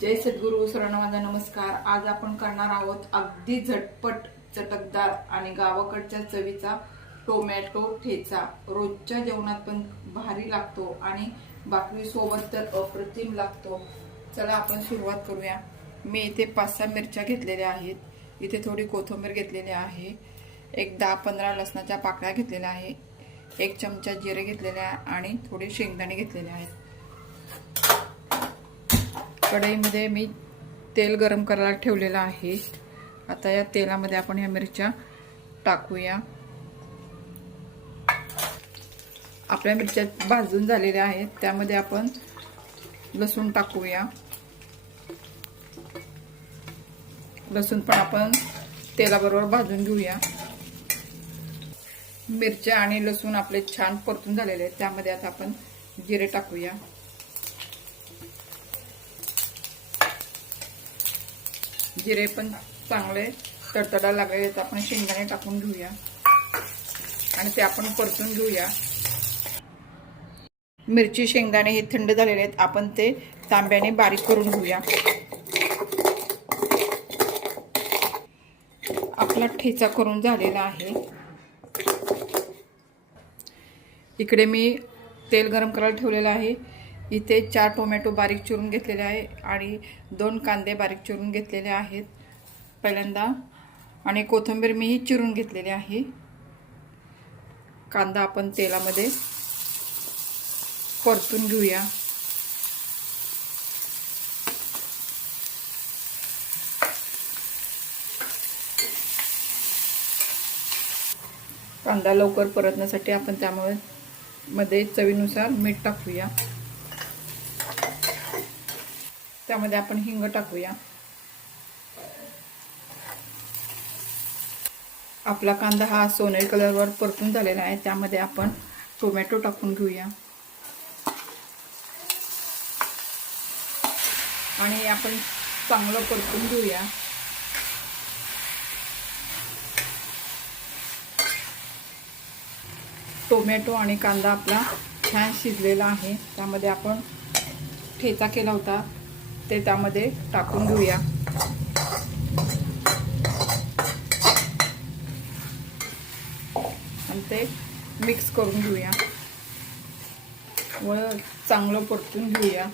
जय सद्गुरू सर्वांना माझा नमस्कार. आज आपण करणार आहोत अगदी झटपट चटकदार आणि गावाकडच्या चवीचा टोमॅटो ठेचा. रोजच्या जेवणात पण भारी लागतो आणि बाकरी सोबत तर अप्रतिम लागतो. चला आपण सुरुवात करूया. मी इथे पाच सहा मिरच्या घेतलेल्या आहेत. इथे थोडी कोथिंबीर घेतलेली आहे. एक दहा पंधरा लसणाच्या पाकळ्या घेतलेल्या आहे. एक चमचा जिरे घेतलेले आहे आणि थोडे शेंगदाणे घेतलेले आहेत. कढईमध्ये मी तेल गरम करायला ठेवलेलं आहे. आता या तेलामध्ये आपण ह्या मिरच्या टाकूया. आपल्या मिरच्या भाजून झालेल्या आहेत. त्यामध्ये आपण लसूण टाकूया. लसूण पण आपण तेलाबरोबर भाजून घेऊया. मिरच्या आणि लसूण आपले छान परतून झालेले आहेत. त्यामध्ये आता आपण जिरे टाकूया. जिरे पण चांगले तडतडा लागले तर आपण शेंगदाणे टाकून घेऊया. आणि ते आपण परतून घेऊया. मिरची शेंगदाणे हे थंड झालेले आहेत. आपण ते तांब्याने बारीक करून घेऊया. आपला ठेचा करून झालेला आहे. इकडे मी तेल गरम करायला ठेवलेलं आहे. इथे चार टोमॅटो बारीक चिरून घेतलेले आहे आणि दोन कांदे बारीक चिरून घेतलेले आहेत पहिल्यांदा. आणि कोथिंबीर मीही चिरून घेतलेली आहे. कांदा आपण तेलामध्ये परतून घेऊया. कांदा लवकर परतण्यासाठी आपण त्यामुळे मध्ये चवीनुसार मीठ टाकूया. त्यामध्ये आपण हिंग टाकूया. आपला कांदा हा सोनेरी कलरवर परतून झालेला आहे. त्यामध्ये आपण टोमॅटो टाकून घेऊया. आणि आपण चांगलं परतून घेऊया. टोमॅटो आणि कांदा आपला छान शिजलेला आहे. त्यामध्ये आपण ठेचा केला होता. ते त्यामध्ये टाकून घेऊया. आणि ते मिक्स करून घेऊया. व चांगलं परतून घेऊया.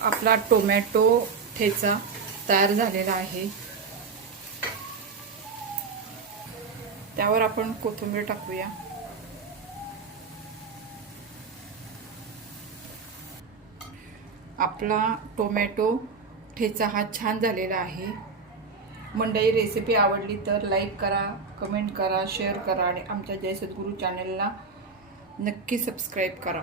आपला टोमॅटो ठेचा तयार झालेला आहे. त्यावर आपण कोथिंबीर टाकूया. आपला टोमॅटो ठेचा हा छान झालेला आहे. मंडळी रेसिपी आवडली तर लाईक करा कमेंट करा शेअर करा आणि आमच्या जय सद्गुरू चॅनलला नक्की सबस्क्राईब करा.